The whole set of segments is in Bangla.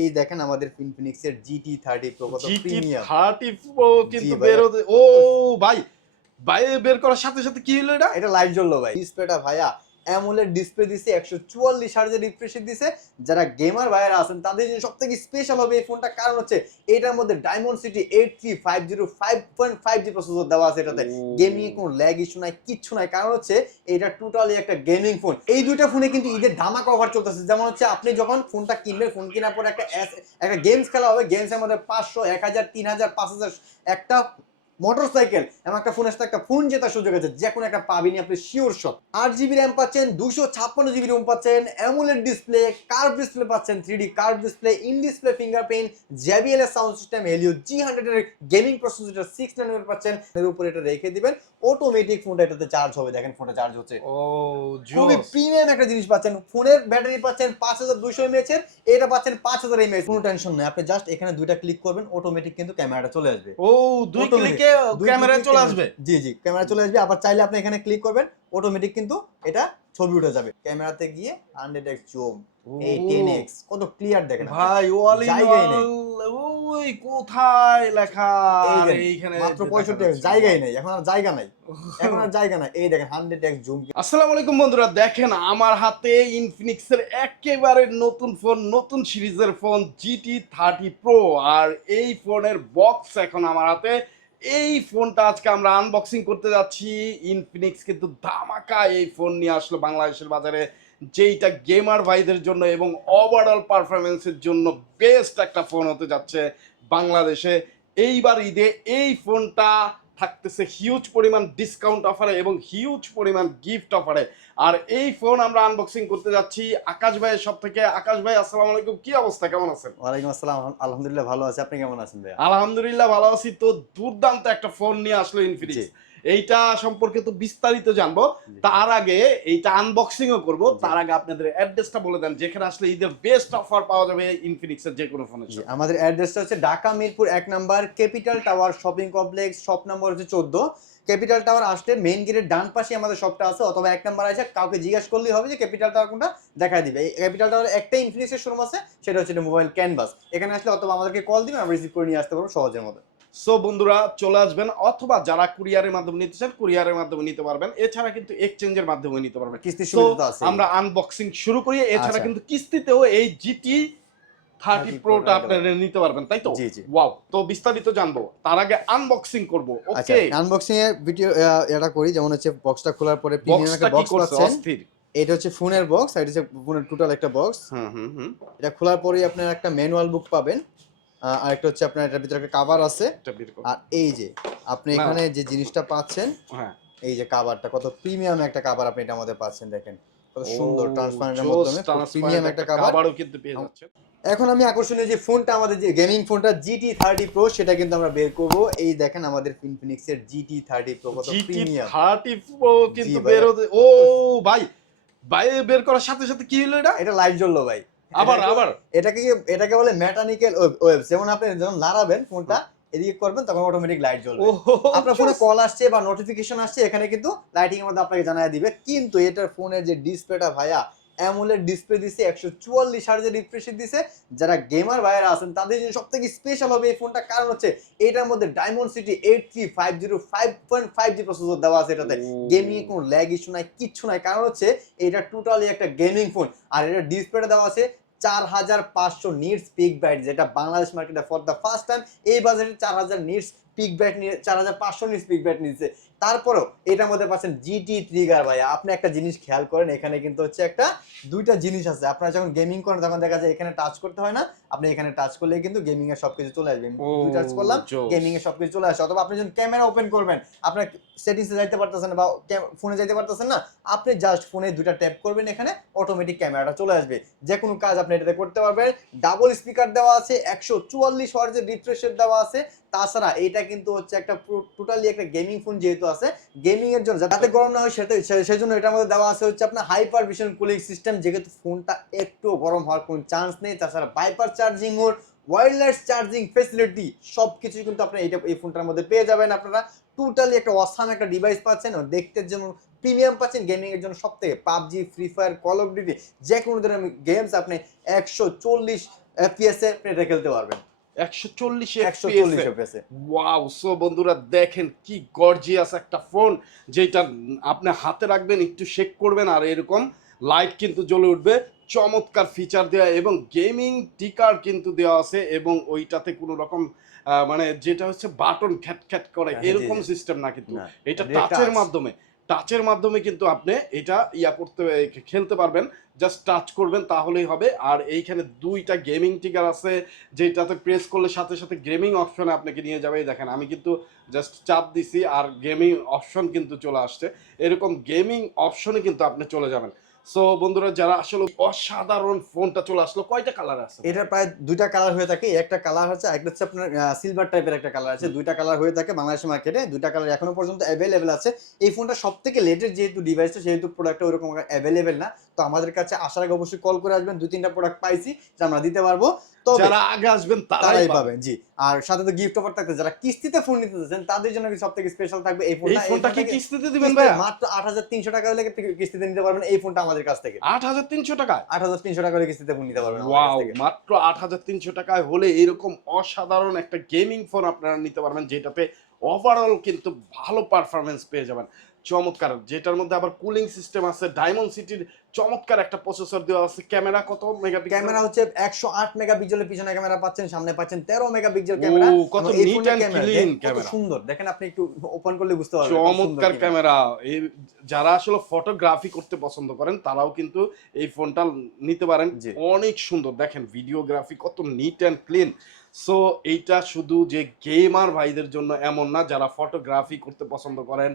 এই দেখেন আমাদের ফিনফিনিক্সের জিটি থার্টি প্রো কত জিটি প্রিমিয়াম থার্টি প্রো কিন্তু বের হতে ও ভাই। ভাই বের করার সাথে সাথে কি হলো এটা? এটা লাইট জ্বললো ভাই। ডিসপ্লেটা ভাইয়া অ্যামোলেড ডিসপ্লে দিছে একশো চুয়াল্লিশ হার্জের রিফ্রেশ দিছে। যারা গেমার ভাইয়ারা আছেন তাদের জন্য সব থেকে স্পেশাল হবে এই ফোনটা কারণ হচ্ছে এটার মধ্যে Dimensity eight three five zero five point five G processor দেওয়া আছে এটাতে। গেমিং এ কোনো ল্যাগ ইস্যু নাই কিচ্ছু নাই। কারণ হচ্ছে এটা টোটালি একটা গেমিং ফোন এই দুইটা ফোনে কিন্তু ঈদের ধামা কভার চলতেছে। যেমন হচ্ছে আপনি যখন ফোনটা কিনবেন ফোন কেনার পর একটা একটা গেমস খেলা হবে। গেমসের মধ্যে পাঁচশো এক হাজার তিন হাজার পাঁচ হাজার একটা মোটরসাইকেল এবং একটা ফোনের সাথে একটা ফোন জেতার সুযোগ আছে যে কোনো একটা পাবেনি আপনি শিওর শট আট জিবি র্যাম পাচ্ছেন দুশো ছাপ্পান্ন জিবি রোম পাচ্ছেন অ্যামুলেট ডিসপ্লে কার্ভ ডিসপ্লে পাচ্ছেন three D curve display in display fingerprint JBL এর sound system Helio G hundred এর গেমিং প্রসেসর সিক্স নাইন পাচ্ছেন। এর উপরে এটা রেখে দিবেন অটোমেটিক ফোনটা এটাতে চার্জ হবে দেখেন ফোনটা চার্জ হচ্ছে। ও খুবই প্রিমিয়াম একটা জিনিস পাচ্ছেন ফোনের ব্যাটারি পাচ্ছেন পাঁচ হাজার দুশো এমএএচ এর এটা পাচ্ছেন পাঁচ হাজার এমএএচ কোনো টেনশন নেই আপনি জাস্ট এখানে দুইটা ক্লিক করবেন অটোমেটিক কিন্তু ক্যামেরাটা চলে আসবে। ও দুই। ক্লিকে দুই ক্যামেরা চলে আসবে। জি জি ক্যামেরা চলে আসবে। আবার চাইলে আপনি এখানে ক্লিক করবেন অটোমেটিক কিন্তু এটা ছবি উঠে যাবে। ক্যামেরাতে গিয়ে হান্ড্রেড এক্স জুম এই টেন এক্স কত ক্লিয়ার দেখেন ভাই ওয়াল। ওই কোথায় লেখা? এইখানে মাত্র পঁয়ষট্টি। জায়গাই নেই এখন আর জায়গা নাই। এখন আর জায়গা নাই। এই দেখেন হান্ড্রেড এক্স জুম আসসালামু আলাইকুম বন্ধুরা দেখেন আমার হাতে ইনফিনিক্সের একেবারে নতুন ফোন নতুন সিরিজের ফোন জিটি থার্টি প্রো আর এই ফোনের বক্স এখন আমার হাতে এই ফোনটা আজকে আমরা আনবক্সিং করতে যাচ্ছি। ইনফিনিক্স কিন্তু ধামাকা এই ফোন নিয়ে আসলো বাংলাদেশের বাজারে, যেইটা গেমার ভাইদের জন্য এবং ওভারঅল পারফরমেন্সের জন্য বেস্ট একটা ফোন হতে যাচ্ছে বাংলাদেশে। এইবার ঈদে এই ফোনটা থাকতেছে হিউজ পরিমাণ ডিসকাউন্ট অফারে এবং হিউজ পরিমাণ গিফট অফারে আর এই ফোন আমরা আনবক্সিং করতে যাচ্ছি আকাশ ভাইয়ের সব থেকে। আকাশ ভাই আসসালামু আলাইকুম। কি অবস্থা? কেমন আছেন? ওয়ালাইকুম আসসালাম। আলহামদুলিল্লাহ ভালো আছি। আপনি কেমন আছেন ভাই আলহামদুলিল্লাহ ভালো আছি। তো দুর্দান্ত একটা ফোন নিয়ে আসলো ইনফিনিক্স। এইটা সম্পর্কে তো বিস্তারিত জানব। তার আগে এইটা আনবক্সিং ও করব তার আগে আপনাদের অ্যাড্রেসটা বলে দেন যেখানে আসলে ঈদের বেস্ট অফার পাওয়া যাবে ইনফিনিক্স এর যে কোনো সাথে আমাদের অ্যাড্রেসটা হচ্ছে ঢাকা মিরপুর এক number capital tower shopping complex shop number হচ্ছে চোদ্দ। ক্যাপিটাল টাওয়ার আসলে মেইন গেটের ডান পাশে আমাদের শপটা আছে অথবা এক নাম্বার আছে কাউকে জিজ্ঞেস করলেই হবে যে ক্যাপিটাল টাওয়ার কোনটা দেখাই দিবে। এই ক্যাপিটাল টাওয়ার একটা ইনফিনিক্সের শোরুম আছে সেটা হচ্ছে মোবাইল ক্যানভাস এখানে আসলে অথবা আমাদেরকে কল দিবেন আমরা রিসিভ করে নিয়ে আসতে পারব সহজের মধ্যে সো বন্ধুরা চলে আসবেন অথবা যারা কুরিয়ারের মাধ্যমে নিতে চান কুরিয়ারের মাধ্যমে নিতে পারবেন। এছাড়া কিন্তু এক্সচেঞ্জের মাধ্যমে নিতে পারবেন। কিস্তির So, সুবিধা আছে আমরা আনবক্সিং শুরু করি। এছাড়া আচ্ছা। কিন্তু কিস্তিতেও এই জিটি থার্টি প্রোটা আপনারা নিতে পারবেন তাই তো। ওয়াও তো বিস্তারিত জানব। তার আগে আনবক্সিং করব। আচ্ছা ওকে আনবক্সিং এর ভিডিও এটা করি। যেমন হচ্ছে বক্সটা খোলার পরে প্রিমিয়াম একটা বক্স পাচ্ছেন এটা হচ্ছে ফোনের বক্স আর এটা হচ্ছে ফোনের টোটাল একটা বক্স হুম হুম এটা খোলার পরেই আপনার একটা ম্যানুয়াল বুক পাবেন। আহ, আর একটা হচ্ছে আপনার এটার ভিতরে একটা কাভার আছে। আর এই যে আপনি এখানে যে জিনিসটা পাচ্ছেন হ্যাঁ। এই যে কাভারটা কত প্রিমিয়াম একটা কাভার আপনি এটা মধ্যে পাচ্ছেন দেখেন। কত সুন্দর ট্রান্সপারেন্টের মাধ্যমে প্রিমিয়াম একটা কাভার কাভারও কিন্তু পেয়ে যাচ্ছে এখন আমি আকর্ষণীয় যে ফোনটা আমাদের যে গেমিং ফোনটা জিটি থার্টি প্রো সেটা কিন্তু আমরা বের করব। এই দেখেন আমাদের ইনফিনিক্স এর জিটি থার্টি প্রো কত প্রিমিয়াম থার্টি প্রো কিন্তু বের ও ভাই ভাই বের করার সাথে সাথে কি হলো এটা? এটা লাইট জ্বললো ভাই। আবার আবার। এটাকে এটাকে বলে মেকানিক্যাল ওয়েভ যেমন আপনি যখন নাড়াবেন ফোনটা এদিকে করবেন তখন অটোমেটিক লাইট জ্বলবে। আপনার ফোনে কল আসছে বা নোটিফিকেশন আসছে এখানে কিন্তু লাইটিং এর মধ্যে আপনাকে জানায় দিবে। কিন্তু এটার ফোনের যে ডিসপ্লেটা ভাইয়া অ্যামোলেড ডিসপ্লে দিছে একশো চুয়াল্লিশ হার্জের রিফ্রেশ দিছে। যারা গেমার ভাইয়ারা আছেন তাদের জন্য সব থেকে স্পেশাল হবে এই ফোনটা কারণ হচ্ছে এটার মধ্যে Dimensity eight three five zero five point five G processor দেওয়া আছে এটাতে। গেমিং এ কোনো ল্যাগ ইস্যু নাই কিচ্ছু নাই। কারণ হচ্ছে এটা টোটালি একটা গেমিং ফোন আর এটা ডিসপ্লেটা দেওয়া আছে চার হাজার পাঁচশো নিটস পিক ব্যাট, যেটা বাংলাদেশ মার্কেটে ফর দ্য ফার্স্ট টাইম এই বাজারে চার হাজার নিটস পিক ব্যাট নিয়ে চার হাজার পাঁচশো নিটস পিক ব্যাট নিচ্ছে তারপরেও এটার মধ্যে পাচ্ছেন জিটি ট্রিগার ভাই আপনি একটা জিনিস খেয়াল করেন এখানে কিন্তু হচ্ছে একটা দুইটা জিনিস আছে। আপনারা যখন গেমিং করেন তখন দেখা যায় এখানে টাচ করতে হয় না। আপনি এখানে টাচ করলে কিন্তু গেমিং এর সবকিছু চলে আসবে। দুই টাচ করলাম গেমিং এর সবকিছু চলে আসে। অথবা আপনি যখন ক্যামেরা ওপেন করবেন আপনার সেটিংসে যাইতে পারতেছেন বা ফোনে যাইতে পারতেছেন না আপনি জাস্ট ফোনে দুইটা ট্যাপ করবেন এখানে অটোমেটিক ক্যামেরাটা চলে আসবে। যে কোনো কাজ আপনি এটাতে করতে পারবেন। ডাবল স্পিকার দেওয়া আছে একশো চুয়াল্লিশ ওয়ার্জের রিফ্রেশের দেওয়া আছে। তাছাড়া এটা কিন্তু হচ্ছে একটা টোটালি একটা গেমিং ফোন যেহেতু আছে গেমিং এর জন্য যাতে গরম না হয় সেটা সে- সেজন্য এটার মধ্যে দেওয়া আছে হচ্ছে আপনার হাইপার ভিশন কুলিং সিস্টেম যেহেতু ফোনটা একটু গরম হওয়ার কোনো চান্স নেই, তাছাড়া bypass charging or wireless charging facility সব কিছুই কিন্তু আপনার এটা এই ফোনটার মধ্যে পেয়ে যাবেন আপনারা। টোটালি একটা অসাম একটা ডিভাইস পাচ্ছেন দেখতে যেমন প্রিমিয়াম পাচ্ছেন গেমিং এর জন্য সব থেকে PUBG free fire call of duty যে কোনো ধরনের গেমস আপনি একশো চল্লিশ এফপিএস এ এটা খেলতে পারবেন। ওয়াও সো বন্ধুরা দেখেন কি গর্জিয়াস একটা ফোন যেটা আপনি হাতে রাখবেন একটু শেক করবেন আর এরকম লাইট কিন্তু জ্বলে উঠবে। চমৎকার ফিচার দেওয়া এবং গেমিং টিকার কিন্তু দেওয়া আছে এবং ওইটাতে কোনো রকম মানে যেটা হচ্ছে বাটন খ্যাট খ্যাট করে হ্যাঁ, এরকম সিস্টেম না কিন্তু। এটা টাচের মাধ্যমে। টাচের মাধ্যমে কিন্তু আপনি এটা ইয়া করতে, খেলতে পারবেন। জাস্ট টাচ করবেন, তাহলেই হবে। আর এইখানে দুইটা গেমিং টিকার আছে, যেটাতে প্রেস করলে সাথে সাথে গেমিং অপশনে আপনাকে নিয়ে যাবে। দেখেন, আমি কিন্তু জাস্ট চাপ দিছি, আর গেমিং অপশন কিন্তু চলে আসছে। এরকম গেমিং অপশনে কিন্তু আপনি চলে যাবেন। সো বন্ধুরা যারা আসলে অসাধারণ ফোনটা চলে আসলো কয়টা কালার আছে? এটা প্রায় দুইটা কালার হয়ে থাকে। একটা কালার হচ্ছে একটা হচ্ছে আপনার সিলভার টাইপের একটা কালার আছে। দুইটা কালার হয়ে থাকে বাংলাদেশ মার্কেটে দুইটা কালার এখনও পর্যন্ত অ্যাভেলেবেল আছে। এই ফোনটা সব থেকে লেটেস্ট যেহেতু ডিভাইসটা সেহেতু প্রোডাক্টটা ওরকম অ্যাভেলেবেল না। তো আমাদের কাছে আসার আগে অবশ্যই কল করে আসবেন দুই তিনটা প্রোডাক্ট পাইছি যা আমরা দিতে পারব। তবে যারা আগে আসবেন তারাই পাবেন জি। আর সাথে তো গিফট অফার থাকতে যারা কিস্তিতে ফোন নিতে চাচ্ছেন তাদের জন্য সব থেকে স্পেশাল থাকবে এই এই ফোনটা ফোনটা কি কিস্তিতে দিবেন ভাইয়া? মাত্র আট হাজার তিনশো টাকা হলে কিস্তিতে নিতে পারবেন? এই ফোনটা আমাদের কাছ থেকে। আট হাজার তিনশো টাকা আট হাজার তিনশো টাকা হলে কিস্তিতে ফোন নিতে পারবেন ওয়াও মাত্র আট হাজার তিনশো টাকায় হলে এরকম অসাধারণ একটা গেমিং ফোন আপনারা নিতে পারবেন যেটাতে ওভারঅল কিন্তু ভালো পারফরমেন্স পেয়ে যাবেন। চমৎকার। যেটার মধ্যে আবার কুলিং সিস্টেম আছে ডায়মন্ড সিটির চমৎকার একটা প্রসেসর দেওয়া আছে। ক্যামেরা কত মেগাপিক্সেল ক্যামেরা হচ্ছে একশো আট মেগাপিক্সেলের পিছনে ক্যামেরা পাচ্ছেন সামনে পাচ্ছেন তেরো মেগাপিক্সেল ও, ক্যামেরা। কত neat ফোনের and ক্যামেরা সুন্দর। দেখেন আপনি একটু ওপেন করলে বুঝতে পারবেন চমৎকার ক্যামেরা। এই যারা আসলে ফটোগ্রাফি করতে পছন্দ করেন তারাও কিন্তু এই ফোনটা নিতে পারেন। অনেক সুন্দর। দেখেন ভিডিওগ্রাফি কত নিট অ্যান্ড ক্লিন সো এইটা শুধু যে গেমার ভাইদের জন্য এমন না যারা ফটোগ্রাফি করতে পছন্দ করেন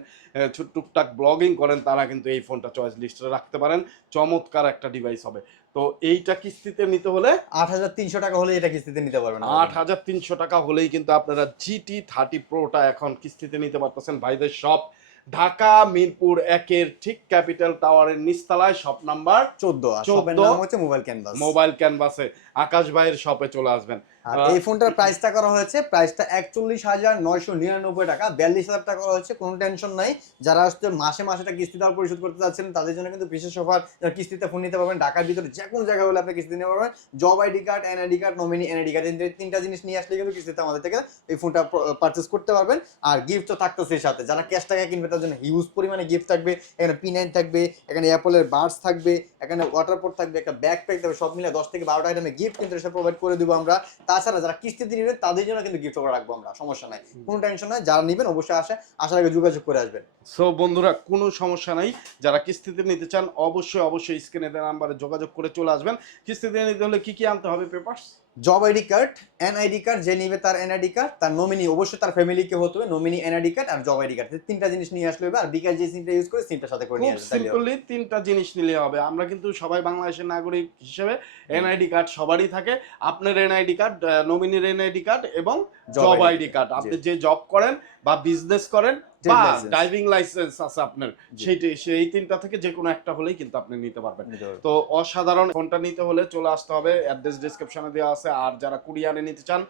টুকটাক ব্লগিং করেন তারা কিন্তু এই ফোনটা চয়েস লিস্টে রাখতে পারেন। চমৎকার একটা ডিভাইস হবে। তো এইটা কিস্তিতে নিতে হলে আট হাজার তিনশো টাকা হলে এটা কিস্তিতে নিতে পারবেন আট হাজার তিনশো টাকা হলেই কিন্তু আপনারা জিটি থার্টি প্রোটা এখন কিস্তিতে নিতে পারতেছেন ভাইদের শপ ঢাকা মিরপুর একের ঠিক ক্যাপিটাল টাওয়ারের নিচতলায় শপ নাম্বার চোদ্দ। আর 14 শপের নাম হচ্ছে মোবাইল ক্যানভাস মোবাইল ক্যানভাসে আকাশ ভাইয়ের শপে চলে আসবেন। আর এই ফোনটার প্রাইসটা করা হয়েছে প্রাইসটা একচল্লিশ হাজার নয়শো নিরানব্বই টাকা। বিয়াল্লিশ হাজার টাকা করা হয়েছে কোনো টেনশন নাই। যারা হচ্ছে মাসে মাসে একটা কিস্তি দেওয়ার পরিশোধ করতে চাচ্ছেন তাদের জন্য কিন্তু বিশেষ অফার কিস্তিতে ফোন নিতে পারবেন। ঢাকার ভিতরে যে কোনো জায়গায় হলে আপনি কিস্তি নিতে পারবেন। Job ID card NID card nominee NID card এই তিনটা জিনিস নিয়ে আসলে কিন্তু কিস্তিতে আমাদের থেকে এই ফোনটা পারচেস করতে পারবেন। আর গিফট তো থাকতো থাকতেছে সাথে। যারা ক্যাশ টাকা কিনবে তার জন্য হিউজ পরিমাণে গিফট থাকবে। এখানে পি নাইন থাকবে এখানে অ্যাপলের বার্স থাকবে এখানে ওয়াটার থাকবে একটা ব্যাগ প্যাক থাকবে সব মিলে দশ থেকে বারোটা আইটেমে গিফট কিন্তু এসে প্রোভাইড করে দিব আমরা। তাছাড়া যারা কিস্তিতে নেবেন তাদের জন্য কিন্তু গিফট রাখব আমরা সমস্যা নাই। কোনো টেনশন নাই যারা নেবেন অবশ্যই আসে আসার আগে যোগাযোগ করে আসবেন। সো বন্ধুরা কোনো সমস্যা নাই। যারা কিস্তিতে নিতে চান অবশ্যই অবশ্যই স্ক্রিনে দেওয়া নাম্বারে যোগাযোগ করে চলে আসবেন। কিস্তিতে নিতে হলে কি কি আনতে হবে papers job ID card NID card যে নিবে তার এনআইডি কার্ড তার নমিনি অবশ্যই তার ফ্যামিলিকে হতে হবে নমিনি এনআইডি কার্ড আর জব আইডি কার্ড তিনটা জিনিস নিয়ে আসলে হবে আর বিকাশ যে সিমটা ইউজ করে সিমটার সাথে করে নিয়ে তাহলে সিম্পলি তিনটা জিনিস নিলে হবে আমরা কিন্তু সবাই বাংলাদেশের নাগরিক হিসেবে এনআইডি কার্ড সবারই থাকে আপনার এনআইডি কার্ড নমিনির এনআইডি কার্ড এবং জব আইডি কার্ড আপনি যে জব করেন বা বিজনেস করেন বা ড্রাইভিং লাইসেন্স আছে আপনার। সেইটি সেই তিনটা থেকে যে কোনো একটা হলেই কিন্তু আপনি নিতে পারবেন। তো অসাধারণ ফোনটা নিতে হলে চলে আসতে হবে। অ্যাড্রেস ডিসক্রিপশনে দেওয়া আছে। আর যারা কুরিয়ারে নিতে চান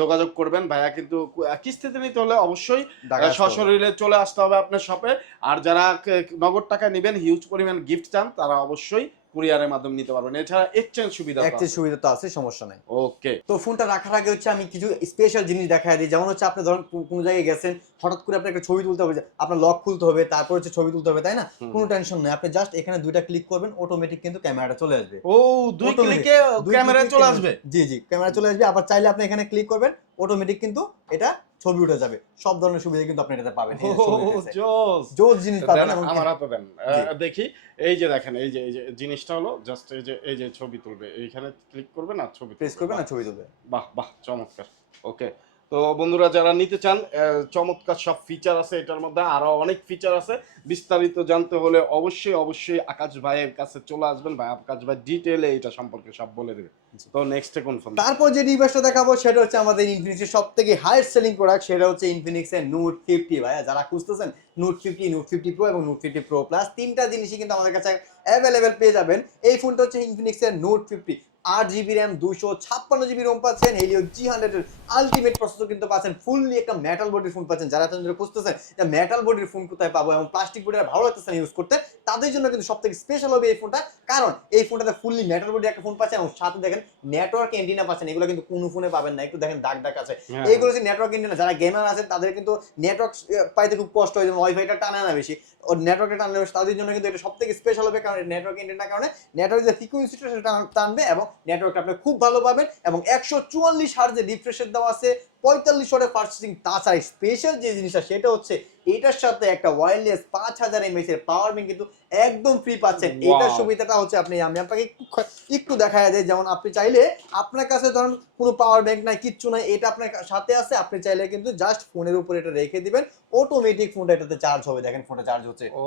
যোগাযোগ করবেন। ভাইয়া কিন্তু কিস্তিতে নিতে হলে অবশ্যই সশরীরে চলে আসতে হবে আপনার শপে। আর যারা নগদ টাকা নেবেন হিউজ পরিমাণ গিফট চান তারা অবশ্যই কুরিয়ারের মাধ্যমে নিতে পারবেন। এছাড়া এক্সচেঞ্জ সুবিধা একচেঞ্জ সুবিধা তো আছে সমস্যা নাই। ওকে তো ফোনটা রাখার আগে হচ্ছে আমি কিছু স্পেশাল জিনিস দেখা দিই। যেমন হচ্ছে আপনি ধরুন কোনো জায়গায় গেছেন হঠাৎ করে আপনার একটা ছবি তুলতে হবে আপনার লক খুলতে হবে তারপর হচ্ছে ছবি তুলতে হবে তাই না? কোনো টেনশন নেই। আপনি জাস্ট এখানে দুইটা ক্লিক করবেন অটোমেটিক কিন্তু ক্যামেরাটা চলে আসবে। ও দুই ক্লিকে ক্যামেরা চলে আসবে? জি জি ক্যামেরা চলে আসবে। আবার চাইলে আপনি এখানে ক্লিক করবেন অটোমেটিক কিন্তু এটা ছবি উঠে যাবে। সব ধরনের সুবিধা কিন্তু আপনি এটাতে পাবেন। উঠেছে। জোস জিনিস পাবেন আমার হাতে দেন। আহ, দেখি এই যে দেখেন এই যে এই যে জিনিসটা হলো জাস্ট এই যে এই যে ছবি তুলবে। এইখানে ক্লিক করবেন আর ছবি প্রেস করবে করবেন আর ছবি তুলবে। বাহ বাহ চমৎকার। ওকে তো বন্ধুরা যারা নিতে চান চমৎকার সব ফিচার আছে এটার মধ্যে আরও অনেক ফিচার আছে। বিস্তারিত জানতে হলে অবশ্যই অবশ্যই আকাশ ভাইয়ের কাছে চলে আসবেন। ভাই আকাশ ভাই ডিটেলে এটা সম্পর্কে সব বলে দেবে। তো নেক্সটে কোন ফোন তারপর যে ডিভাইসটা দেখাবো সেটা হচ্ছে আমাদের ইনফিনিক্সের সব থেকে হাইয়েস্ট সেলিং প্রোডাক্ট সেটা হচ্ছে ইনফিনিক্সের নোট ফিফটি ভাইয়া যারা খুঁজতেছেন note fifty note fifty pro এবং নোট ফিফটি প্রো প্লাস তিনটা জিনিসই কিন্তু আমাদের কাছে অ্যাভেলেবেল পেয়ে যাবেন। এই ফোনটা হচ্ছে ইনফিনিক্সের নোট ফিফটি আট জিবি র্যাম দুশো ছাপ্পান্ন জিবি রোম পাচ্ছেন হেলিও জি হান্ড্রেডের আলটিমেট প্রসেসর কিন্তু পাচ্ছেন ফুললি একটা মেটাল বডির ফোন পাচ্ছেন। যারা ধরে খুঁজতেছেন যে মেটাল বডির ফোন কোথায় পাবো এবং প্লাস্টিক বডি ভালো লাগতেছে না ইউজ করতে তাদের জন্য কিন্তু সব থেকে স্পেশাল হবে এই ফোনটা কারণ এই ফোনটাতে ফুললি মেটাল বডির একটা ফোন পাচ্ছেন এবং সাথে দেখেন নেটওয়ার্ক এন্টিনা পাচ্ছেন এগুলো কিন্তু কোনো ফোনে পাবেন না। একটু দেখেন দাগ দাগ আছে। হ্যাঁ। এইগুলো হচ্ছে নেটওয়ার্ক এন্টিনা যারা গেমার আছে তাদের কিন্তু নেটওয়ার্ক পাইতে খুব কষ্ট হয় যেমন ওয়াইফাইটা টানে না বেশি। নেটওয়ার্কটা টানলে তাদের জন্য কিন্তু এটা সব থেকে স্পেশাল হবে কারণ নেটওয়ার্ক এন্টিনার কারণে নেটওয়ার্ক যে ফ্রিকুয়েন্সিটা সেটা টানবে এবং নেটওয়ার্কটা আপনি খুব ভালো পাবেন এবং একশো চুয়াল্লিশ হার্জে রিফ্রেশের দেওয়া আছে, পঁয়তাল্লিশ হরে ফার্স্টিং তাছাড়া স্পেশাল যে জিনিসটা, সেটা হচ্ছে এটার সাথে একটা ওয়্যারলেস পাঁচ হাজার এমএস এর পাওয়ার ব্যাংক কিন্তু একদম ফ্রি পাচ্ছেন। এটার সুবিধাটা হচ্ছে আপনি আমি আপনাকে একটু দেখা যায় যেমন আপনি চাইলে আপনার কাছে ধরুন কোনো পাওয়ার ব্যাংক নাই কিচ্ছু নাই এটা আপনার সাথে আছে আপনি চাইলে কিন্তু জাস্ট ফোনের উপর এটা রেখে দিবেন। অটোমেটিক ফোনটা এটাতে চার্জ হবে। দেখেন ফোনটা চার্জ হচ্ছে। ও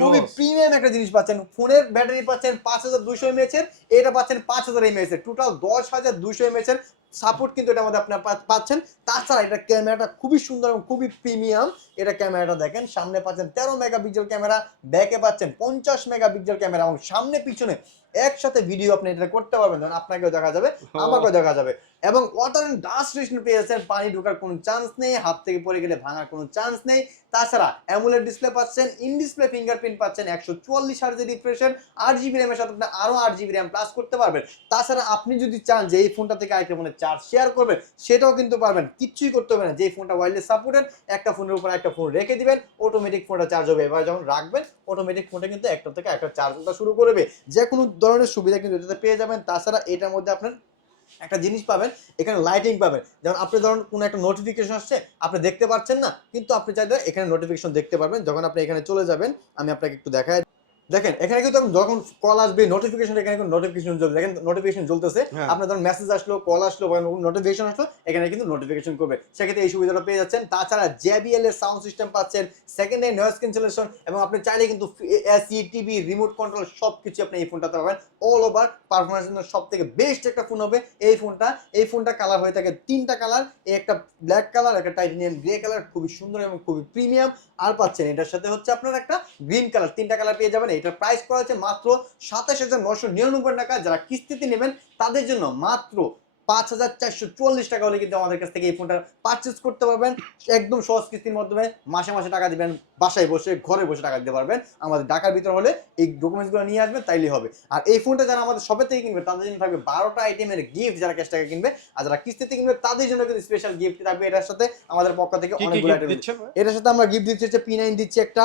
খুবই প্রিমিয়াম একটা জিনিস পাচ্ছেন। ফোনের ব্যাটারি পাচ্ছেন পাঁচ হাজার দুশো এমএএচ এর এটা পাচ্ছেন পাঁচ হাজার এমএএচ এর। টোটাল দশ হাজার দুশো এমএএচ এর সাপোর্ট কিন্তু এটার মধ্যে আপনার পাচ্ছেন। তাছাড়া এটা ক্যামেরাটা খুবই সুন্দর এবং খুবই প্রিমিয়াম। এটা ক্যামেরাটা দেখেন সামনে পাচ্ছেন তেরো মেগাপিক্সেল ক্যামেরা ব্যাকে পাচ্ছেন পঞ্চাশ মেগাপিক্সেল ক্যামেরা এবং সামনে পিছনে একসাথে ভিডিও আপনি এটা করতে পারবেন। ধরুন আপনাকেও দেখা যাবে আমাকেও দেখা যাবে। এবং ওয়াটার অ্যান্ড ডাস্ট রেশন পেয়ে যাচ্ছেন, পানি ঢোকার কোনো চান্স নেই, হাত থেকে পড়ে গেলে ভাঙার কোনো চান্স নেই। তাছাড়া অ্যামুলেট ডিসপ্লে পাচ্ছেন ইন ডিসপ্লে ফিঙ্গারপ্রিন্ট পাচ্ছেন একশো চুয়াল্লিশ হার্জের রিফ্রেশন আট জিবি র্যামের সাথে আপনি আরও আট জিবি র্যাম প্লাস করতে পারবেন। তাছাড়া আপনি যদি চান যে এই ফোনটা থেকে আরেকটা ফোনের চার্জ শেয়ার করবেন, সেটাও কিন্তু পারবেন। কিচ্ছুই করতে হবে না। যে ফোনটা ওয়াইল্ডলেস সাপোর্টেড একটা ফোনের উপর একটা ফোন রেখে দিবেন অটোমেটিক ফোনটা চার্জ হবে। এবার যখন রাখবেন অটোমেটিক ফোনটা কিন্তু একটা থেকে একটা চার্জ শুরু করবে। যে কোনো ধরনের সুবিধা কিন্তু এটাতে পেয়ে যাবেন। তাছাড়া এটার মধ্যে আপনার একটা জিনিস পাবেন, এখানে লাইটিং পাবেন। যেমন আপনি ধরুন কোনো একটা নোটিফিকেশন আসছে, আপনি দেখতে পাচ্ছেন না, কিন্তু আপনি চাইলে এখানে নোটিফিকেশন দেখতে পারবেন। যখন আপনি এখানে চলে যাবেন, আমি আপনাকে একটু দেখাই দেখেন এখানে কিন্তু যখন কল আসবে নোটিফিকেশন এখানে কিন্তু নোটিফিকেশন জ্বলবে। দেখেন নোটিফিকেশন জ্বলতেছে। হ্যাঁ। আপনার ধরুন মেসেজ আসলো কল আসলো বা নোটিফিকেশন আসলো এখানে কিন্তু নোটিফিকেশন করবে। সেক্ষেত্রে এই সুবিধাটা পেয়ে যাচ্ছেন। তাছাড়া জেবিএল এর সাউন্ড সিস্টেম পাচ্ছেন সেকেন্ড হ্যান্ড নয়েজ ক্যান্সেলেশন এবং আপনি চাইলে কিন্তু এসি টিভি রিমোট কন্ট্রোল সব কিছু আপনি এই ফোনটাতে পাবেন। অল ওভার পারফরমেন্স সব থেকে বেস্ট একটা ফোন হবে এই ফোনটা এই ফোনটা কালার হয়ে থাকে তিনটা কালার একটা ব্ল্যাক কালার একটা টাইটেনিয়াম গ্রে কালার খুবই সুন্দর এবং খুবই প্রিমিয়াম আর পাচ্ছেন এটার সাথে হচ্ছে আপনার একটা গ্রিন কালার তিনটা কালার পেয়ে যাবেন। এটার প্রাইস করা হচ্ছে মাত্র সাতাশ হাজার নশো নিরানব্বই টাকা। যারা কিস্তিতে নেবেন তাদের জন্য মাত্র পাঁচ হাজার চারশো চুয়াল্লিশ টাকা হলে কিন্তু আমাদের কাছ থেকে এই ফোনটা পারচেস করতে পারবেন। একদম সহজ কিস্তির মাধ্যমে মাসে মাসে টাকা দিবেন বাসায় বসে ঘরে বসে টাকা দিতে পারবেন। আমাদের ঢাকার ভিতর হলে এই ডকুমেন্টসগুলো নিয়ে আসবেন তাইলে হবে। আর এই ফোনটা যারা আমাদের শপে থেকে কিনবে তাদের জন্য থাকবে বারোটা আইটেমের গিফট যারা ক্যাশ টাকা কিনবে। আর যারা কিস্তিতে কিনবে তাদের জন্য কিন্তু স্পেশাল গিফট থাকবে। এটার সাথে আমাদের পক্ষ থেকে অনেকগুলো ভাই? এটার সাথে আমরা গিফট দিচ্ছি হচ্ছে পি নাইন দিচ্ছি একটা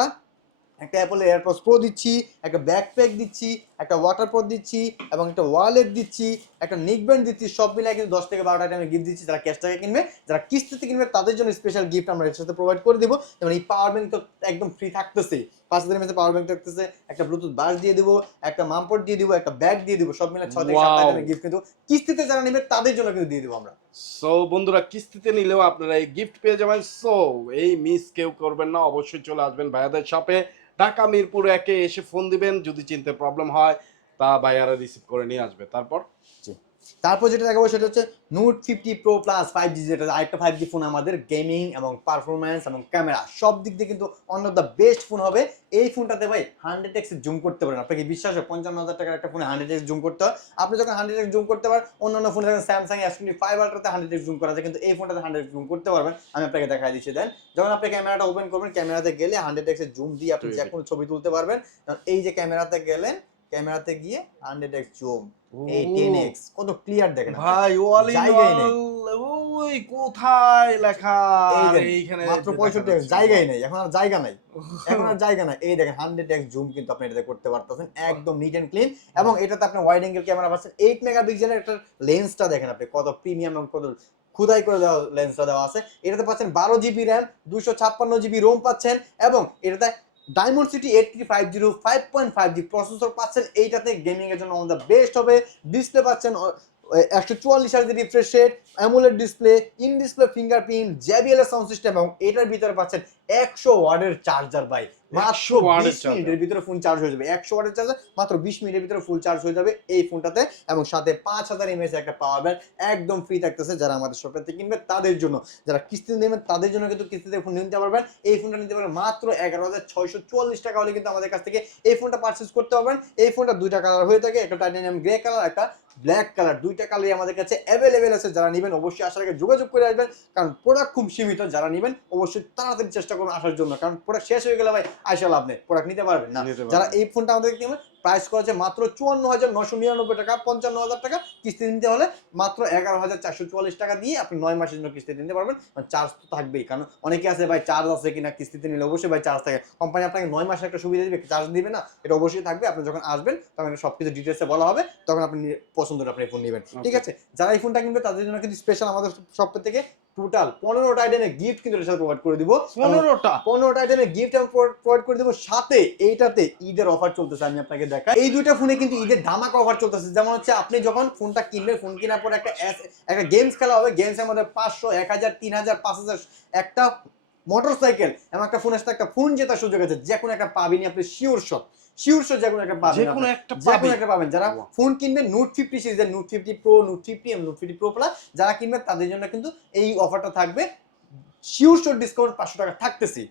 একটা অ্যাপল এয়ারপডস প্রো দিচ্ছি একটা ব্যাকপ্যাক দিচ্ছি একটা ওয়াটার পট দিচ্ছি এবং একটা ওয়ালেট দিচ্ছি একটা নিক ব্যান্ড দিচ্ছি সব মিলিয়ে কিন্তু দশ থেকে বারোটা টাইমে গিফট দিচ্ছি যারা ক্যাশ টাকা কিনবে। যারা কিস্তিতে কিনবে তাদের জন্য স্পেশাল গিফট আমরা এর সাথে প্রোভাইড করে দিব। যেমন এই পাওয়ার ব্যাংক তো একদম ফ্রি থাকতেছে। পাঁচ হাজার এমএস পাওয়ার ব্যাংক থাকতেছে একটা ব্লুটুথ বাস দিয়ে দিব একটা মামপট দিয়ে দিব একটা ব্যাগ দিয়ে দিব সব মিলে ছয় থেকে সাত আইটেমের গিফট কিন্তু কিস্তিতে যারা নেবে তাদের জন্য কিন্তু দিয়ে দিব আমরা। সো বন্ধুরা, কিস্তিতে নিলেও আপনারা এই গিফট পেয়ে যাবেন। সো এই মিস কেউ করবেন না। অবশ্যই চলে আসবেন ভাইয়াদের শপে ঢাকা, মিরপুর একে এসে ফোন দিবেন। যদি চিনতে প্রবলেম হয়, তা ভাইয়ারা রিসিভ করে নিয়ে আসবে। তারপর? তারপর যেটা দেখাবো সেটা হচ্ছে note fifty pro plus five G যেটা আরেকটা ফাইভ জি ফোন আমাদের গেমিং এবং পারফরমেন্স এবং ক্যামেরা সব দিক দিয়ে কিন্তু one of the best phone হবে। এই ফোনটাতে ভাই হান্ড্রেড এক্স জুম করতে পারেন। আপনাকে বিশ্বাস হয় পঞ্চান্ন হাজার টাকার একটা ফোনে হান্ড্রেড এক্স জুম করতে হয়। আপনি যখন হান্ড্রেড এক্স জুম করতে পারেন অন্যান্য ফোনে স্যামসাং এস টোয়েন্টি ফাইভ আল্ট্রাতে হান্ড্রেড এক্স জুম করা যায় কিন্তু এই ফোনটাতে হান্ড্রেড জুম করতে পারবেন। আমি আপনাকে দেখাই দিচ্ছি দেন। যখন আপনি ক্যামেরাটা ওপেন করবেন ক্যামেরাতে গেলে হান্ড্রেড এক্সের জুম দিয়ে আপনি যে কোনো ছবি তুলতে পারবেন। কারণ এই যে ক্যামেরাতে গেলেন ক্যামেরাতে গিয়ে হান্ড্রেড এক্স জুম। এই টেন এক্স। কত ক্লিয়ার দেখেন। ভাই ওয়াল। ওই কোথায় লেখা? এইখানে মাত্র পঁয়ষট্টি এক্স। জায়গাই নেই। এখন আর জায়গা নাই। এখন আর জায়গা নাই। এই দেখেন হান্ড্রেড এক্স জুম কিন্তু আপনি এটাতে করতে পারতেছেন। একদম নিট এন্ড ক্লিন এবং এটাতে আপনি ওয়াইড অ্যাঙ্গেল ক্যামেরা পাচ্ছেন। এইট মেগাপিক্সেলের একটা লেন্সটা দেখেন আপনি। কত প্রিমিয়াম এবং কত খুদাই করে দেওয়া লেন্সটা দেওয়া আছে। এটাতে পাচ্ছেন বারো জিবি র্যাম দুশো ছাপ্পান্ন জিবি রোম পাচ্ছেন। এবং এটাতে Dimensity eight three five zero five point five G processor পাচ্ছেন। এইটাতে গেমিংয়ের জন্য দ্য বেস্ট হবে। ডিসপ্লে পাচ্ছেন একশো চুয়াল্লিশ হাজার refresh rate AMOLED display in display fingerprint JBL sound system এবং এটার ভিতরে পাচ্ছেন একশো ওয়ার্ডের চার্জার মাত্র বিশ মিনিটের ভিতরে ফোন চার্জ হয়ে যাবে। একশো ওয়াটের চার্জার মাত্র বিশ মিনিটের ভিতরে ফুল চার্জ হয়ে যাবে এই ফোনটাতে এবং সাথে পাঁচ হাজার এমএস একটা পাওয়ার ব্যাংক একদম ফ্রি থাকতেছে যারা আমাদের থেকে কিনবে তাদের জন্য। যারা কিস্তিতে নেবেন তাদের জন্য কিন্তু কিস্তিতে ফোন নিতে পারবেন। এই ফোনটা নিতে পারবেন মাত্র এগারো হাজার ছয়শো চুয়াল্লিশ টাকা হলে কিন্তু আমাদের কাছ থেকে এই ফোনটা পারচেস করতে পারবেন। এই ফোনটা দুইটা কালার হয়ে থাকে একটা টাইটানিয়াম গ্রে কালার একটা ব্ল্যাক কালার দুইটা কালারই আমাদের কাছে অ্যাভেলেবেল আছে যারা নেবেন অবশ্যই আসার আগে যোগাযোগ করে আসবেন কারণ প্রোডাক্ট খুব সীমিত যারা নেবেন অবশ্যই তাড়াতাড়ি চেষ্টা করুন আসার জন্য কারণ প্রোডাক্ট শেষ হয়ে গেলে ভাই আসা লাভ নেই প্রোডাক্ট নিতে পারবেন না। যারা এই ফোনটা আমাদের কিনবেন প্রাইস করেছে মাত্র চুয়ান্ন হাজার নশো নিরানব্বই টাকা পঞ্চান্ন হাজার টাকা কিস্তি নিতে হলে মাত্র এগারো হাজার চারশো চুয়াল্লিশ টাকা দিয়ে আপনি নয় মাসের জন্য কিস্তি নিতে পারবেন। চার্জ তো থাকবেই কারণ অনেকে আছে ভাই চার্জ আছে কিনা কিস্তিতে নিলে অবশ্যই ভাই চার্জ থাকে। কোম্পানি আপনাকে নয় মাসের একটা সুবিধা দিবে চার্জ দিবে না এটা অবশ্যই থাকবে। আপনি যখন আসবেন তখন সব কিছু ডিটেলসে বলা হবে তখন আপনি নি- পছন্দের আপনি ফোন নেবেন। ঠিক আছে? যারা এই ফোনটা কিনবে তাদের জন্য কিন্তু স্পেশাল আমাদের শপ থেকে টোটাল পনেরোটা আইটেমের গিফট কিন্তু এর সাথে প্রোভাইড করে দিব। পনেরোটা? পনেরোটা আইটেমের গিফট আমি প্রোভাইড করে দিব। সাথে এইটাতে ঈদের অফার চলতেছে আমি আপনাকে দেখাই। এই দুইটা ফোনে কিন্তু ঈদের ধামাক অফার চলতেছে। যেমন হচ্ছে আপনি যখন ফোনটা কিনবেন ফোন কেনার পর একটা একটা গেমস খেলা হবে। গেমসের মধ্যে পাঁচশো এক হাজার তিন হাজার পাঁচ হাজার একটা মোটর সাইকেল এবং একটা ফোনের সাথে একটা ফোন জেতার সুযোগ আছে। যে কোনো একটা পাবিনি আপনি শিওর শট শিওর শট যে কোনো একটা পাবেন যে কোনো একটা যে কোনো একটা পাবেন। যারা ফোন কিনবেন নোট ফিফটি সিরিজের note fifty pro note fifty note fifty pro plus যারা কিনবেন তাদের জন্য কিন্তু এই অফারটা থাকবে। ডিসকাউন্ট পাঁচশো টাকা থাকতেছি।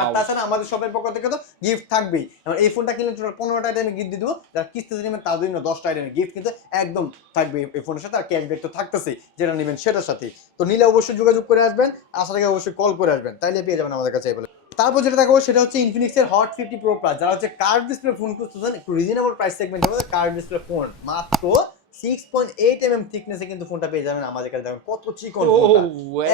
আর তাছাড়া আমাদের শপের পক্ষ থেকে তো গিফট থাকবেই। এই ফোনটা কিনলে টোটাল পনেরোটা আইটেমে গিফট দিয়ে দেবো। যারা কিস্তিতে নেবেন তাদের জন্য দশটা আইটেমে গিফট কিন্তু একদম থাকবে এই ফোনের সাথে। আর ক্যাশব্যাক তো থাকতেছেই যেটা নেবেন সেটার সাথে। তো নিলে অবশ্যই যোগাযোগ করে আসবেন। আসার আগে অবশ্যই কল করে আসবেন। তাইলে পেয়ে যাবেন আমাদের কাছে তারপর যেটা দেখাবো সেটা হচ্ছে ইনফিনিক্সের হট ফিফটি প্রো প্লাস যারা হচ্ছে কার্ড ডিসপ্লে ফোন খুঁজতেছেন, একটু রিজনেবল প্রাইস সেগমেন্টের মধ্যে কার্ড ডিসপ্লে ফোন মাত্র six point eight M M থিকনেসে কিন্তু ফোনটা পেয়ে যাবেন আমাদের কাছে। দেখেন কত চিকন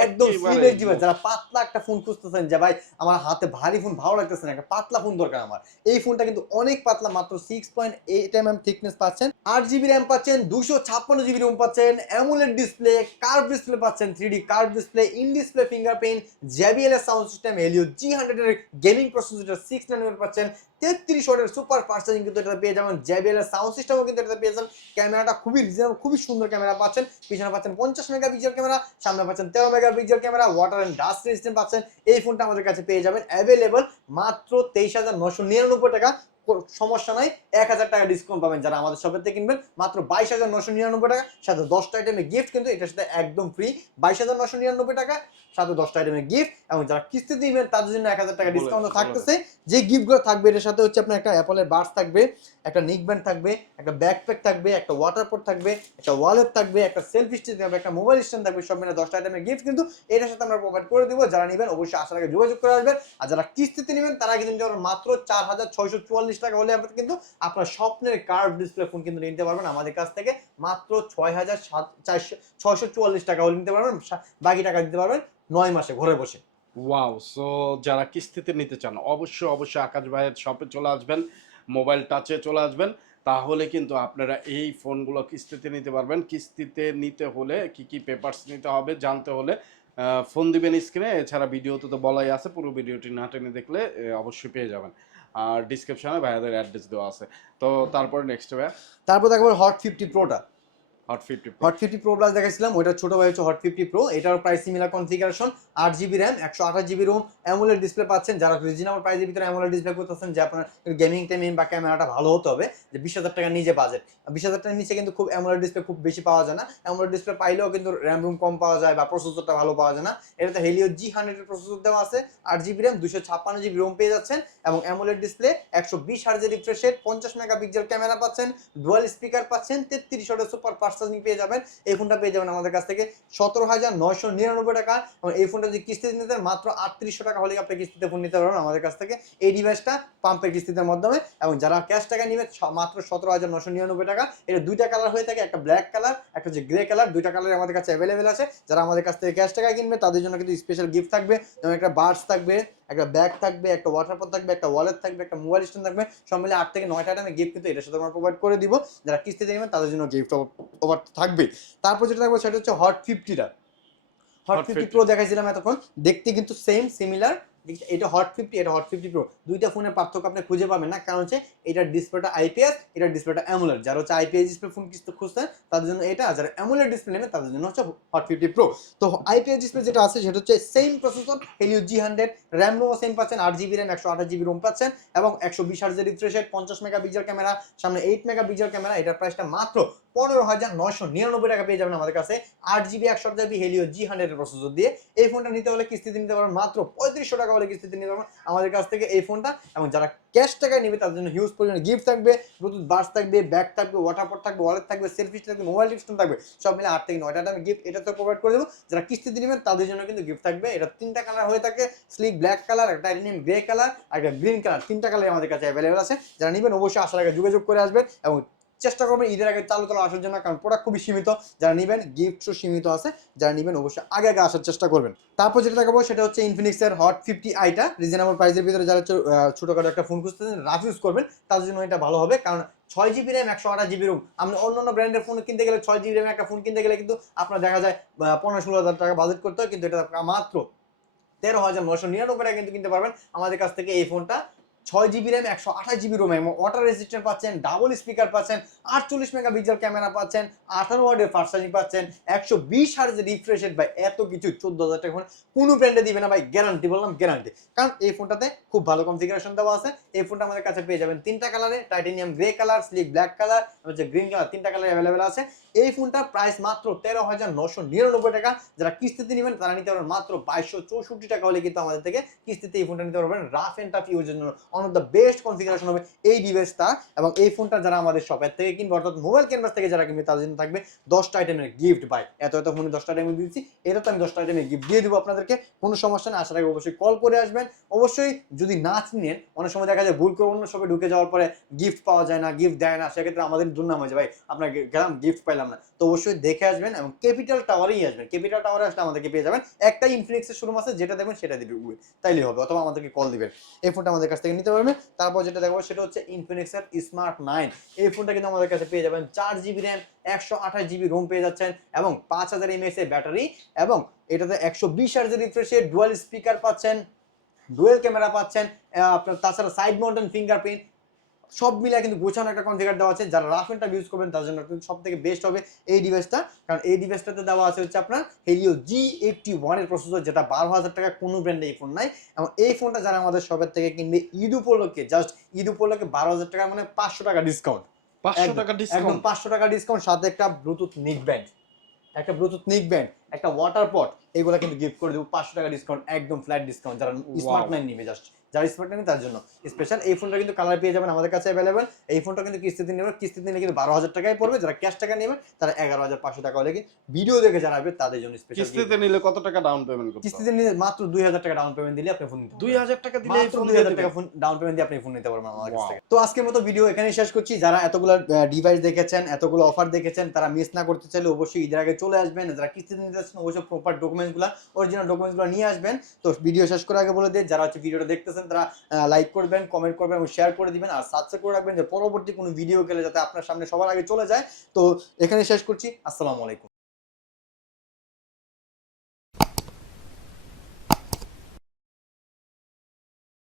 একদম সিলেক্ট দিবেন যারা পাতলা একটা ফোন খুঁজতেছেন যে ভাই আমার হাতে ভারী ফোন ভালো লাগতেছে না একটা পাতলা ফোন দরকার আমার। এই ফোনটা কিন্তু অনেক পাতলা মাত্র six point eight M M thickness পাচ্ছেন। আট জিবি র্যাম পাচ্ছেন দুশো ছাপ্পান্ন জিবি পাচ্ছেন অ্যামুলেট ডিসপ্লে কার্ভ ডিসপ্লে পাচ্ছেন three D curve display in display fingerprint JBL এর sound system Helio G hundred এর গেমিং প্রসেসর সিক্স নাইন পাচ্ছেন তেত্রিশ ওয়াটের সুপার ফাস্ট চার্জিং কিন্তু এটা পেয়ে যাবেন। জেবিএল এর সাউন্ড সিস্টেমও কিন্তু এটা পেয়ে যাবেন। ক্যামেরাটা খুবই রিজনেবল খুবই সুন্দর ক্যামেরা পাচ্ছেন। পিছনে পাচ্ছেন পঞ্চাশ মেগাপিক্সেল ক্যামেরা সামনে পাচ্ছেন তেরো megapixel camera water and dust resistant পাচ্ছেন। এই ফোনটা আমাদের কাছে পেয়ে যাবেন। অ্যাভেলেবল মাত্র তেইশ হাজার নশো নিরানব্বই টাকা। সমস্যা নাই। এক হাজার টাকা ডিসকাউন্ট পাবেন যারা আমাদের থেকে কিনবেন। মাত্র বাইশ হাজার নশো নিরানব্বই টাকা সাথে দশটা আইটেমের গিফট কিন্তু এটার সাথে একদম ফ্রি বাইশ হাজার নশো নিরানব্বই টাকা সাথে দশটা আইটেমের গিফট এবং যারা কিস্তি দিবেন তাদের জন্য এক হাজার টাকা ডিসকাউন্ট থাকতেছে। যে গিফটগুলো থাকবে এটার সাথে হচ্ছে আপনার একটা অ্যাপলের বার্স থাকবে একটা নিক ব্যান্ড থাকবে একটা ব্যাকপ্যাক থাকবে একটা ওয়াটার পোর্ট থাকবে একটা ওয়ালেট থাকবে একটা সেলফি স্টিক থাকবে একটা মোবাইল স্ট্যান্ড থাকবে সব মিলে দশটা আইটেমের গিফট কিন্তু এটার সাথে আমরা প্রোভাইড করে দিব। যারা নেবেন অবশ্যই আসার আগে যোগাযোগ করে আসবেন। আর যারা কিস্তিতে নেবেন তারা কিন্তু মাত্র চার হাজার ছয়শো চুয়াল্লিশ টাকা হলে আপনার কিন্তু আপনার স্বপ্নের কার্ভ ডিসপ্লে ফোন কিন্তু নিতে পারবেন। আমাদের কাছ থেকে মাত্র ছয় হাজার সাত টাকা হলে নিতে পারবেন। বাকি টাকা দিতে পারবেন নয় মাসে ঘরে বসে। ওয়াও সো যারা কিস্তিতে নিতে চান, অবশ্যই অবশ্যই আকাশ ভাইয়ের শপে চলে আসবেন মোবাইল টাচে চলে আসবেন। তাহলে কিন্তু আপনারা এই ফোনগুলো কিস্তিতে নিতে পারবেন। কিস্তিতে নিতে হলে কি কি পেপারস নিতে হবে জানতে হলে ফোন দিবেন স্ক্রিনে, এছাড়া ভিডিওতে তো বলাই আছে, পুরো ভিডিওটি না টেনে দেখলে অবশ্যই পেয়ে যাবেন। আর ডিসক্রিপশনে ভাইয়াদের অ্যাড্রেস দেওয়া আছে। তো তারপরে নেক্সট ভাইয়া? তারপর দেখবেন হট ফিফটি প্রোটা হট ফিফটি প্রো প্লাস দেখাইছিলাম, ওইটা ছোট ভাই হচ্ছে হট ফিফটি প্রো এটার প্রাইস সিমিলার কনফিগারেশন আট জিবি র্যাম একশো আঠাশ জিবি রোম অ্যামুলেট ডিসপ্লে পাচ্ছেন। যারা রিজনেবল প্রাইসের ভিতরে অ্যামুলেট ডিসপ্লে করতেছেন, যে আপনার গেমিং টেমিং বা ক্যামেরাটা ভালো হতে হবে, যে বিশ হাজার টাকার নিচে বাজেট বিশ হাজার টাকার নিচে কিন্তু খুব অ্যামুলেট ডিসপ্লে খুব বেশি পাওয়া যায় না। অ্যামুলেট ডিসপ্লে পাইলেও কিন্তু র্যাম রুম কম পাওয়া যায় বা প্রসেসরটা ভালো পাওয়া যায় না। এটাতে হেলিও জি হান্ড্রেডের প্রসেসর দেওয়া আছে, আট জিবি র্যাম দুশো ছাপ্পান্ন জিবি রোম পেয়ে যাচ্ছেন এবং অ্যামুলেট ডিসপ্লে একশো বিশ হার্জের রিফ্রেশ রেট পঞ্চাশ মেগাপিক্সেল ক্যামেরা পাচ্ছেন ডুয়াল স্পিকার পাচ্ছেন, তেত্রিশ ওয়াটের সুপার ফাস্ট চার্জিং পেয়ে যাবেন। এই ফোনটা পেয়ে যাবেন আমাদের কাছ থেকে। সতেরো হাজার নয়শো নিরানব্বই টাকা। এবং এই ফোনটা যদি কিস্তিতে নিতে মাত্র আটত্রিশশো টাকা হলে আপনি কিস্তিতে ফোন নিতে পারবেন আমাদের কাছ থেকে। এই ডিভাইসটা পাম্পের কিস্তিতে মাধ্যমে। এবং যারা ক্যাশ টাকা নেবে ছ- মাত্র সতেরো হাজার নশো নিরানব্বই টাকা। এটা দুইটা কালার হয়ে থাকে, একটা ব্ল্যাক কালার একটা হচ্ছে গ্রে কালার দুইটা কালার আমাদের কাছে অ্যাভেলেবেল আছে। যারা আমাদের কাছ থেকে ক্যাশ টাকা কিনবে, তাদের জন্য কিন্তু স্পেশাল গিফট থাকবে। যেমন একটা বার্স থাকবে। একটা ব্যাগ থাকবে একটা ওয়াটার পট থাকবে একটা ওয়ালেট থাকবে একটা মোবাইল স্ট্যান্ড থাকবে সব মিলে আট থেকে নয়টা আইটেমের গিফট কিন্তু এটা সাথে আমরা প্রোভাইড করে দিব। যারা কিস্তিতে নেবেন তাদের জন্য গিফট ওভার থাকবে। তারপর যেটা থাকবে সেটা হচ্ছে হট ফিফটিটা হট ফিফটি প্রো দেখাইছিলাম এতক্ষণ। দেখতে কিন্তু সেম সিমিলার? এটা হট ফিফটি এটা হট ফিফটি প্রো দুইটা ফোনের পার্থক্য আপনি খুঁজে পাবেন না, কারণ হচ্ছে এটার ডিসপ্লেটা আইপিএস এটার ডিসপ্লেটা অ্যামুলেট যারা হচ্ছে আইপিএস ডিসপ্লে ফোন কিছু খুঁজতেন, তাদের জন্য এটা যারা অ্যামুলেট ডিসপ্লে নেবে, তাদের জন্য হচ্ছে হট ফিফটি প্রো তো আইপিএস ডিসপ্লে যেটা আছে, সেটা হচ্ছে same processor Helio G hundred RAM রোমও same পাচ্ছেন, আট জিবি র্যাম একশো আঠাশ জিবি রোম পাচ্ছেন, এবং একশো বিশ হার্জের রিফ্রেশ রেট পঞ্চাশ মেগা পিক্সেল ক্যামেরা সামনে এইট মেগা পিক্সেল ক্যামেরা এটার প্রাইসটা মাত্র পনেরো হাজার নয়শো নিরানব্বই টাকা পেয়ে যাবেন আমাদের কাছে। আট জিবি, একশো জিবি হেলিও জি হান্ড্রেডের প্রসেসর দিয়ে। এই ফোনটা নিতে হলে কিস্তিতে নিতে পারবেন মাত্র পঁয়ত্রিশশো টাকা হলে কিস্তিতে নিতে পারবেন আমাদের কাছ থেকে এই ফোনটা এবং যারা ক্যাশ টাকায় নেবে, তাদের জন্য হিউজ পরিমাণে গিফট থাকবে ব্লুটুথ বাস থাকবে ব্যাগ থাকবে ওয়াটার পট থাকবে ওয়ালেট থাকবে সেলফি থাকবে মোবাইল সিস্টেম থাকবে, সব মিলে আট থেকে নয়টা আমি গিফট এটা তো প্রোভাইড করে দেবো। যারা কিস্তিতে নেবেন, তাদের জন্য কিন্তু গিফট থাকবে। এটা তিনটা কালার হয়ে থাকে স্লিক ব্ল্যাক কালার একটা টাইটেনিয়াম গ্রে কালার আর একটা গ্রিন কালার তিনটা কালার আমাদের কাছে অ্যাভেলেবেল আছে। যারা নেবেন, অবশ্যই আসার আগে যোগাযোগ করে আসবেন এবং চেষ্টা করবেন ঈদের আগে চালু চালু আসার জন্য, কারণ প্রোডাক্ট খুবই সীমিত। যারা নেবেন গিফটও সীমিত আছে, যারা নেবেন অবশ্যই আগে আগে আসার চেষ্টা করবেন। তারপর যেটা দেখাবো, সেটা হচ্ছে ইনফিনিক্সের হট ফিফটি আইটা রিজনেবল প্রাইসের ভিতরে যারা ছোটখাটো একটা ফোন খুঁজতেছেন, রাফ ইউজ করবেন, তাদের জন্য এটা ভালো হবে। কারণ ছয় জিবি র্যাম একশো আঠাশ জিবি রুম আপনি অন্য অন্য ব্র্যান্ডের ফোন কিনতে গেলে ছয় জিবি র্যাম একটা ফোন কিনতে গেলে কিন্তু আপনার দেখা যায় পনেরো ষোলো হাজার টাকা বাজেট করতে হয়, কিন্তু এটা মাত্র তেরো হাজার নশো নিরানব্বই টাকা কিন্তু কিনতে পারবেন। আমাদের কাছ থেকে এই ফোনটা ছয় জিবি র্যাম একশো আঠাশ জিবি রোম এবং ওয়াটার রেজিস্ট্যান্ট পাচ্ছেন ডাবল স্পিকার পাচ্ছেন, আটচল্লিশ মেগা পিক্সেল ক্যামেরা পাচ্ছেন, আঠারো ওয়ার্ডের ফার্স্ট চার্জিং পাচ্ছেন, একশো বিশ হার্জের রিফ্রেশ রেট ভাই, এত কিছু, চোদ্দ হাজার টাকা কোনো ব্র্যান্ডে দিবে না, ভাই গ্যারান্টি বললাম গ্যারান্টি কারণ এই ফোনটাতে খুব ভালো কনফিগারেশন দেওয়া আছে। এই ফোনটা আমাদের কাছে পেয়ে যাবেন তিনটা কালারে titanium grey colour sleek black colour হচ্ছে গ্রিন কালার তিনটা কালার অ্যাভেলেবেল আছে। এই ফোনটা প্রাইস মাত্র তেরো হাজার নশো নিরানব্বই টাকা। যারা কিস্তিতে নেবেন, তারা নিতে পারবেন মাত্র বাইশশো চৌষট্টি টাকা হলে কিন্তু আমাদের থেকে কিস্তিতে এই ফোনটা নিতে পারবেন। রাফ এন্ড টাফ ইউজের জন্য one of the best configuration হবে এই ডিভাইসটা এবং এই ফোনটা যারা আমাদের শপের থেকে কিনবে, অর্থাৎ মোবাইল ক্যানভাস থেকে যারা কিনবে, তাদের জন্য থাকবে দশটা আইটেমের গিফট বাই এত এত ফোনে দশটা আইটেম দিচ্ছি, এটা তো আমি দশটা আইটেমের গিফট দিয়ে দেবো আপনাদেরকে, কোনো সমস্যা না আসার আগে অবশ্যই কল করে আসবেন। অবশ্যই যদি না চিনেন, অনেক সময় দেখা যায় ভুল করে অন্য শপে ঢুকে যাওয়ার পরে গিফট পাওয়া যায় না গিফট দেয় না, সেক্ষেত্রে আমাদের দুর্নাম হয়ে ভাই, আপনার গেলাম গিফট পাইলাম না। তো অবশ্যই দেখে আসবেন এবং ক্যাপিটাল টাওয়ারেই আসবেন। ক্যাপিটাল টাওয়ারে আসলে আমাদেরকে পেয়ে যাবেন। একটা ইনফিনিক্সের শোরুম আছে, যেটা দেবেন সেটা দিবে উবে তাইলেই হবে, অথবা আমাদেরকে কল দিবেন। এই ফোনটা আমাদের কাছ থেকে নিতে পারবেন। তারপর যেটা দেখব সেটা হচ্ছে ইনফিনিক্সের স্মার্ট নাইন এই ফোনটা কিন্তু আমাদের কাছে পেয়ে যাবেন চার জিবি র্যাম একশো আঠাশ জিবি রোম পেয়ে যাচ্ছেন এবং পাঁচ হাজার এমএস এর ব্যাটারি এবং এটাতে একশো বিশ হার্জের রিফ্রেশে ডুয়াল স্পিকার পাচ্ছেন ডুয়েল ক্যামেরা পাচ্ছেন আপনার তাছাড়া সাইড মাউন্টেন ফিঙ্গারপ্রিন্ট সব মিলে কিন্তু গোছানো একটা কনফিগার দেওয়া আছে। যারা রাফ এন্ড ইউজ করবেন তার জন্য সব থেকে বেস্ট হবে এই ডিভাইসটা কারণ এই ডিভাইসটাতে দেওয়া আছে হচ্ছে আপনার হেলিও জি এইটটি ওয়ানের প্রসেসর যেটা বারো হাজার টাকা কোনো ব্র্যান্ডে এই ফোন নাই। এবং এই ফোনটা যারা আমাদের শপের থেকে কিনবে ঈদ উপলক্ষে জাস্ট ঈদ উপলক্ষে বারো হাজার টাকা মানে পাঁচশো টাকা ডিসকাউন্ট পাঁচশো টাকা একদম ডিসকাউন্ট পাঁচশো টাকা ডিসকাউন্ট সাথে একটা ব্লুটুথ নিক ব্যান্ড একটা ব্লুটুথ নিক ব্যান্ড একটা ওয়াটার পট এগুলো কিন্তু গিফট করে দেবো পাঁচশো টাকা ডিসকাউন্ট একদম ফ্ল্যাট ডিসকাউন্ট যারা স্মার্ট নাইন নিবে জাস্ট যারা স্মার্ট নাইন তার জন্য। স্পেশাল এই ফোনটা কিন্তু কালার পেয়ে যাবেন আমাদের কাছে অ্যাভেলেবেল এই ফোনটা কিন্তু কিস্তিতে নেবেন। কিস্তিতে নিলে কিন্তু বারো হাজার টাকায় পড়বে। যারা ক্যাশ টাকা নেবেন তারা এগারো হাজার পাঁচশো টাকা হলে ভিডিও দেখে যারা আসবে তাদের জন্য স্পেশাল কিস্তিতে নিলে কত টাকা ডাউন পেমেন্ট? কিস্তিতে নিলে মাত্র দুই হাজার টাকা ডাউন পেমেন্ট দিলে আপনি ফোন দুই হাজার টাকা দিলে দুই হাজার টাকা ফোন ডাউন পেমেন্ট দিয়ে আপনি ফোন নিতে পারবেন আমাদের কাছ থেকে। তো আজকের মতো ভিডিও এখানে শেষ করছি। যারা এতগুলো ডিভাইস দেখেছেন এতগুলো অফার দেখেছেন তারা মিস না করতে চাইলে অবশ্যই ঈদের আগে চলে আসবেন। যারা কিস্তিতে নিতে যাচ্ছেন অবশ্যই প্রপার ডকুমেন্টসগুলো অরিজিনাল ডকুমেন্টসগুলো নিয়ে আসবেন। তো ভিডিও শেষ করার আগে বলে দিয়ে যারা হচ্ছে ভিডিওটা দেখতেছেন তারা লাইক করবেন কমেন্ট করবেন এবং শেয়ার করে দিবেন। আর সাবস্ক্রাইব করে রাখবেন যে পরবর্তী কোনো ভিডিও গেলে যাতে আপনার সামনে সবার আগে চলে যায়। তো এখানে শেষ করছি। আসসালামু আলাইকুম।